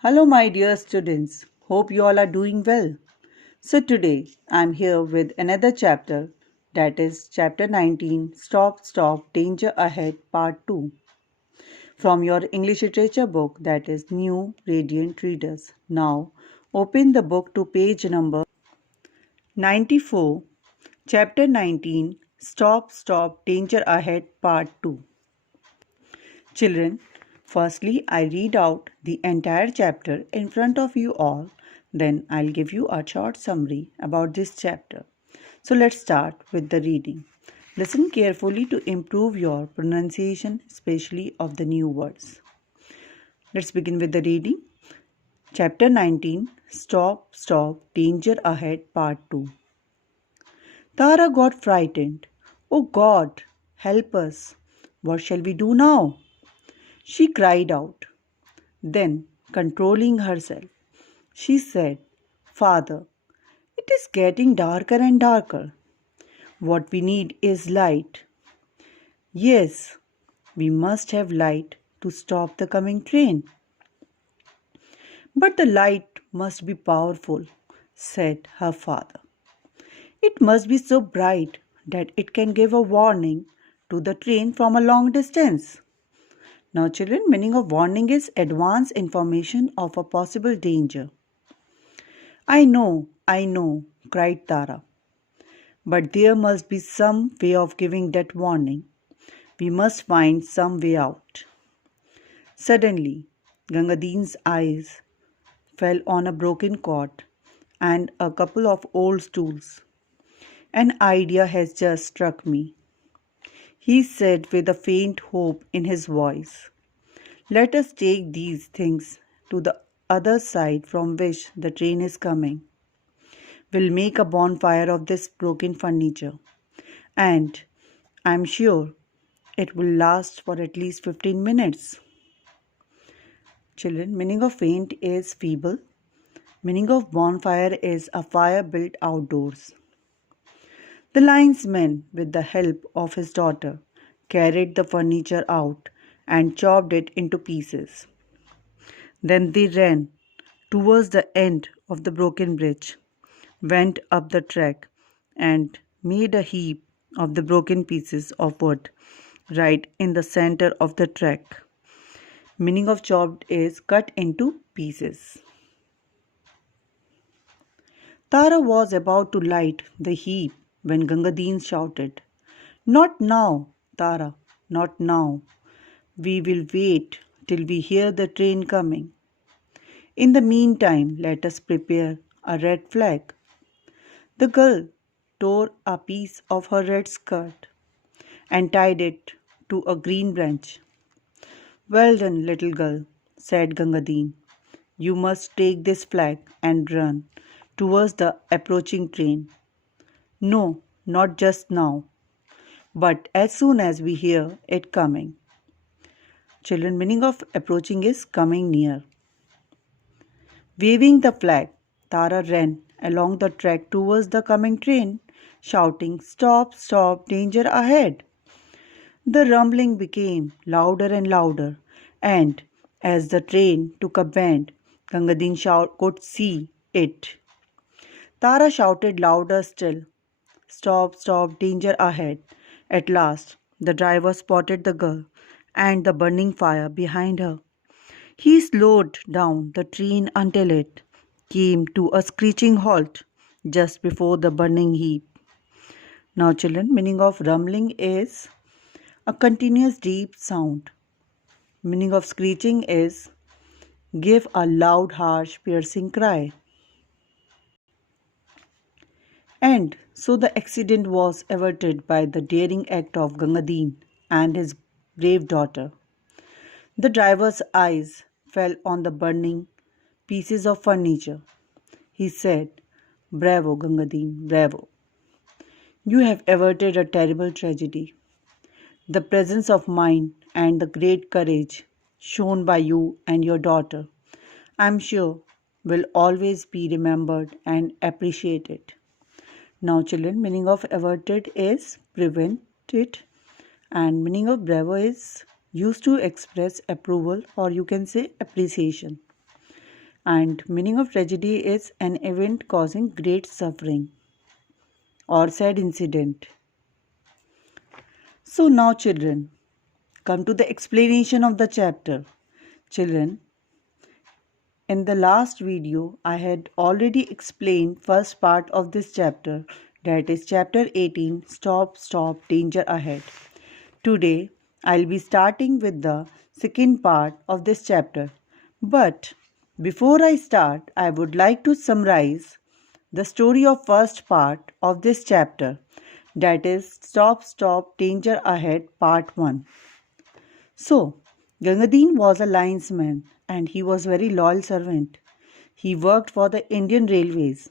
Hello, my dear students. Hope you all are doing well. So, today I'm here with another chapter, that is chapter 19, Stop, Stop, Danger Ahead, Part 2, from your English literature book, that is New Radiant Readers. Now, open the book to page number 94, chapter 19, Stop, Stop, Danger Ahead, Part 2. Children, firstly, I read out the entire chapter in front of you all, then I'll give you a short summary about this chapter. So let's start with the reading. Listen carefully to improve your pronunciation, especially of the new words. Let's begin with the reading. Chapter 19, Stop, Stop, Danger Ahead, Part 2. Tara got frightened. Oh God, help us. What shall we do now? She cried out. Then, controlling herself, she said, Father, it is getting darker and darker. What we need is light. Yes, we must have light to stop the coming train. But the light must be powerful, said her father. It must be so bright that it can give a warning to the train from a long distance. Now, children, meaning of warning is advance information of a possible danger. I know, cried Tara. But there must be some way of giving that warning. We must find some way out. Suddenly, Gangadin's eyes fell on a broken cot and a couple of old stools. An idea has just struck me, he said with a faint hope in his voice. Let us take these things to the other side from which the train is coming. We'll make a bonfire of this broken furniture, and I'm sure it will last for at least 15 minutes. Children, meaning of faint is feeble. Meaning of bonfire is a fire built outdoors. The linesman, with the help of his daughter, carried the furniture out and chopped it into pieces. Then they ran towards the end of the broken bridge, went up the track, and made a heap of the broken pieces of wood right in the center of the track. Meaning of chopped is cut into pieces. Tara was about to light the heap when Gangadin shouted, Not now, Tara, not now. We will wait till we hear the train coming. In the meantime, let us prepare a red flag. The girl tore a piece of her red skirt and tied it to a green branch. Well done, little girl, said Gangadin. You must take this flag and run towards the approaching train. No, not just now, but as soon as we hear it coming. Children, meaning of approaching is coming near. Waving the flag, Tara ran along the track towards the coming train, shouting, Stop, stop, danger ahead. The rumbling became louder and louder, and as the train took a bend, Gangadin could see it. Tara shouted louder still, Stop, stop, danger ahead. At last, the driver spotted the girl and the burning fire behind her. He slowed down the train until it came to a screeching halt just before the burning heap. Now, children, meaning of rumbling is a continuous deep sound. Meaning of screeching is give a loud, harsh, piercing cry. And so the accident was averted by the daring act of Gangadin and his brave daughter. The driver's eyes fell on the burning pieces of furniture. He said, Bravo, Gangadin, bravo. You have averted a terrible tragedy. The presence of mind and the great courage shown by you and your daughter, I am sure, will always be remembered and appreciated. Now, children, meaning of averted is prevented, and meaning of bravo is used to express approval or you can say appreciation. And meaning of tragedy is an event causing great suffering or sad incident. So now children, come to the explanation of the chapter. Children, in the last video I had already explained first part of this chapter, that is chapter 18, Stop Stop Danger Ahead. Today I'll be starting with the second part of this chapter. But before I start, I would like to summarize the story of first part of this chapter, that is Stop Stop Danger Ahead Part 1. So, Gangadin was a linesman and he was very loyal servant. He worked for the Indian Railways.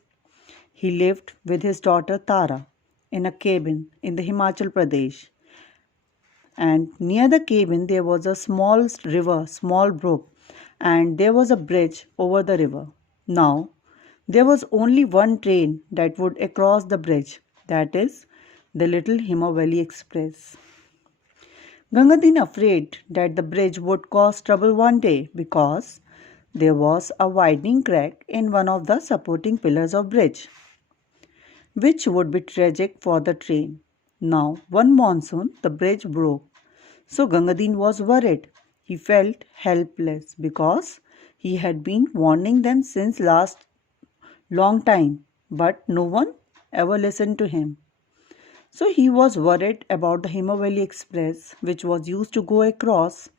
He lived with his daughter Tara in a cabin in the Himachal Pradesh. And near the cabin there was a small river, small brook, and there was a bridge over the river. Now, there was only one train that would across the bridge, that is the little Himavali Express. Gangadin afraid that the bridge would cause trouble one day because there was a widening crack in one of the supporting pillars of bridge, which would be tragic for the train. Now, one monsoon, the bridge broke. So Gangadin was worried. He felt helpless because he had been warning them since last long time, but no one ever listened to him. So he was worried about the Himavali Express, which was used to go across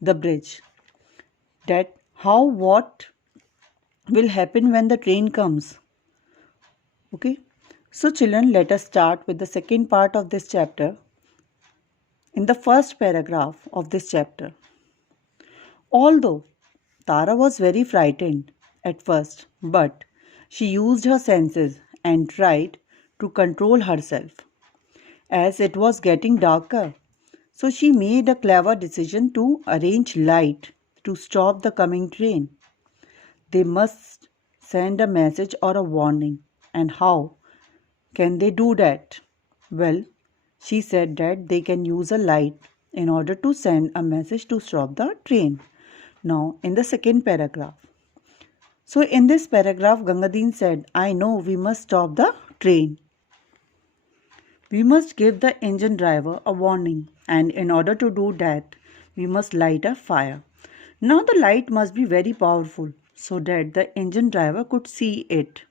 the bridge. That how what will happen when the train comes. Okay. So children, let us start with the second part of this chapter. In the first paragraph of this chapter. Although Tara was very frightened at first, but she used her senses and tried to control herself. As it was getting darker, so she made a clever decision to arrange light to stop the coming train. They must send a message or a warning. And how can they do that? Well, she said that they can use a light in order to send a message to stop the train. Now, in the second paragraph. So, in this paragraph, Gangadin said, I know we must stop the train. We must give the engine driver a warning, and in order to do that, we must light a fire. Now, the light must be very powerful so that the engine driver could see it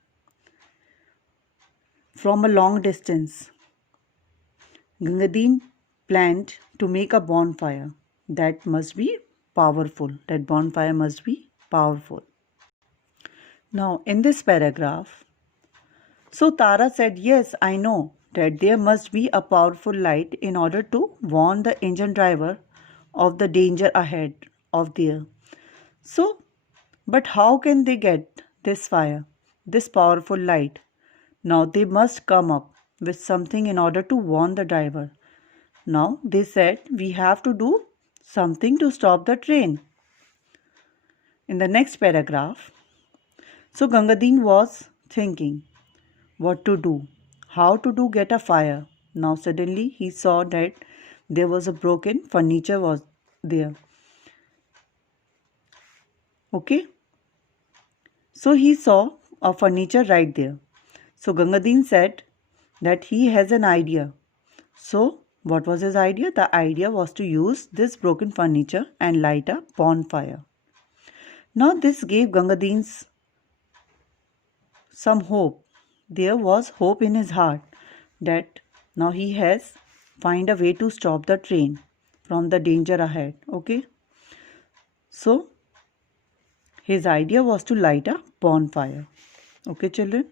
from a long distance. Gangadin planned to make a bonfire that must be powerful. That bonfire must be powerful. Now, in this paragraph, so Tara said, yes, I know that there must be a powerful light in order to warn the engine driver of the danger ahead of there. So, but how can they get this fire, this powerful light? Now they must come up with something in order to warn the driver. Now they said we have to do something to stop the train. In the next paragraph, so Gangadin was thinking what to do, how to do get a fire. Now suddenly he saw that there was a broken furniture was there. Okay. So he saw a furniture right there. So Gangadin said that he has an idea. So what was his idea? The idea was to use this broken furniture and light a bonfire. Now this gave Gangadin some hope. There was hope in his heart that now he has find a way to stop the train from the danger ahead. Okay. So his idea was to light a bonfire. Okay, children.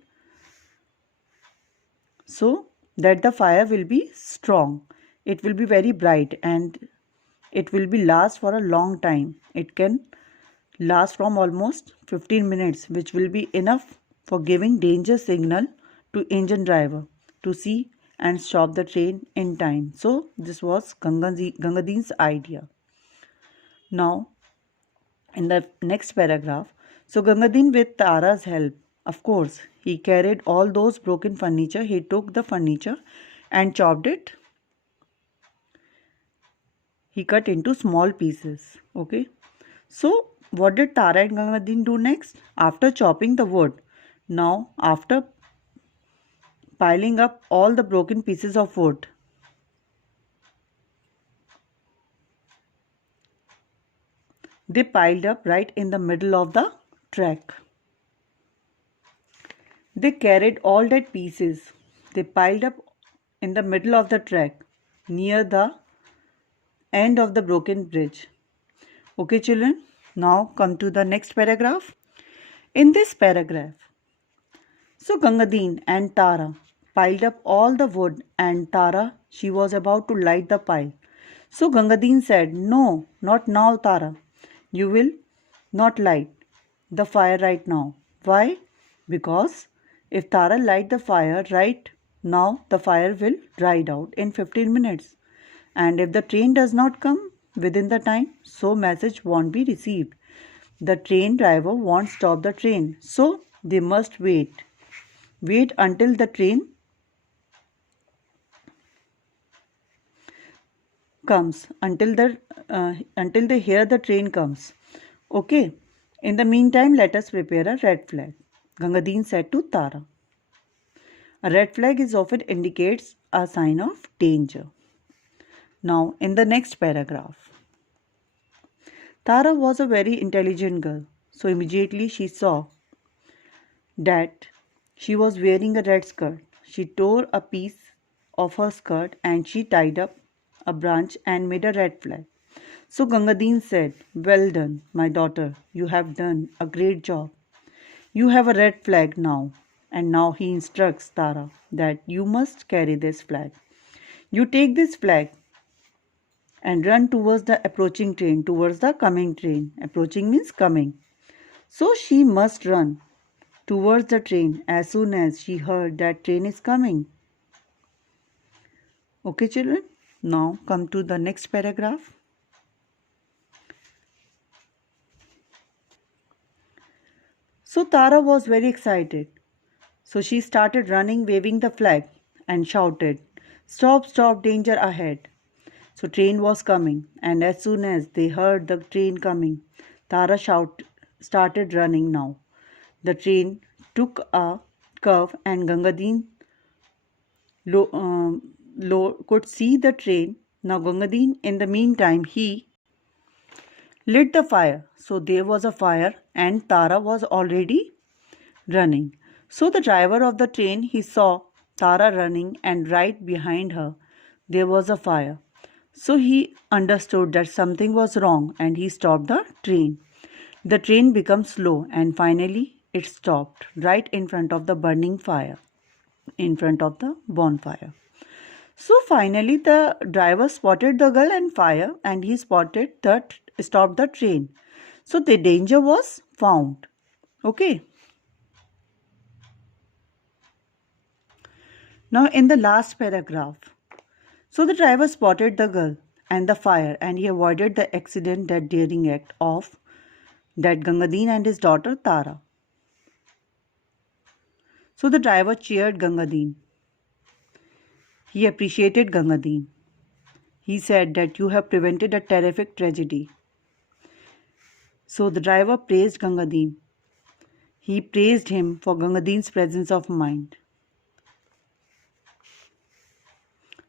So that the fire will be strong. It will be very bright and it will be last for a long time. It can last from almost 15 minutes, which will be enough for giving danger signal to engine driver to see and stop the train in time. So this was Gangadin's idea. Now in the next paragraph, so Gangadin with Tara's help, of course, he carried all those broken furniture. He took the furniture and chopped it. He cut into small pieces. Okay. So what did Tara and Gangadin do next? After chopping the wood, now after piling up all the broken pieces of wood, they piled up right in the middle of the track. They carried all that pieces. They piled up in the middle of the track near the end of the broken bridge. Okay, children, now come to the next paragraph. In this paragraph, so Gangadin and Tara piled up all the wood, and Tara, she was about to light the pile. So Gangadin said, "No, not now, Tara. You will not light the fire right now." Why? Because if Tara light the fire right now, the fire will dry out in 15 minutes. And if the train does not come within the time, so message won't be received. The train driver won't stop the train. So they must wait. Wait until the train comes, until they hear the train comes. Okay. In the meantime, let us prepare a red flag. Gangadin said to Tara. A red flag is often indicates a sign of danger. Now, in the next paragraph, Tara was a very intelligent girl, so immediately she saw that she was wearing a red skirt. She tore a piece of her skirt and she tied up a branch and made a red flag. So Gangadin said, "Well done, my daughter. You have done a great job. You have a red flag now." And now he instructs Tara that you must carry this flag. You take this flag and run towards the approaching train, towards the coming train. Approaching means coming. So she must run towards the train as soon as she heard that train is coming. Okay, children? Now come to the next paragraph. So Tara was very excited. So she started running, waving the flag, and shouted, "Stop, stop, danger ahead." So train was coming, and as soon as they heard the train coming, Tara started running now. The train took a curve, and Gangadin could see the train. Now Gangadin, in the meantime, he lit the fire. So there was a fire, and Tara was already running. So the driver of the train, he saw Tara running, and right behind her there was a fire. So he understood that something was wrong and he stopped the train. The train became slow and finally it stopped right in front of the burning fire, in front of the bonfire. So finally the driver spotted the girl and fire and he stopped the train. So the danger was found. Okay. Now in the last paragraph. So the driver spotted the girl and the fire and he avoided the accident, that daring act of that Gangadin and his daughter Tara. So the driver cheered Gangadin. He appreciated Gangadin. He said that you have prevented a terrific tragedy. So the driver praised Gangadin. He praised him for Gangadin's presence of mind.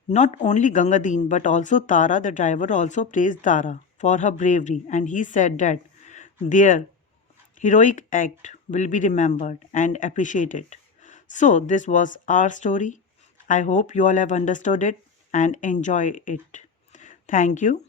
Not only Gangadin but also Tara, the driver, also praised Tara for her bravery, and he said that their heroic act will be remembered and appreciated. So this was our story. I hope you all have understood it and enjoy it. Thank you.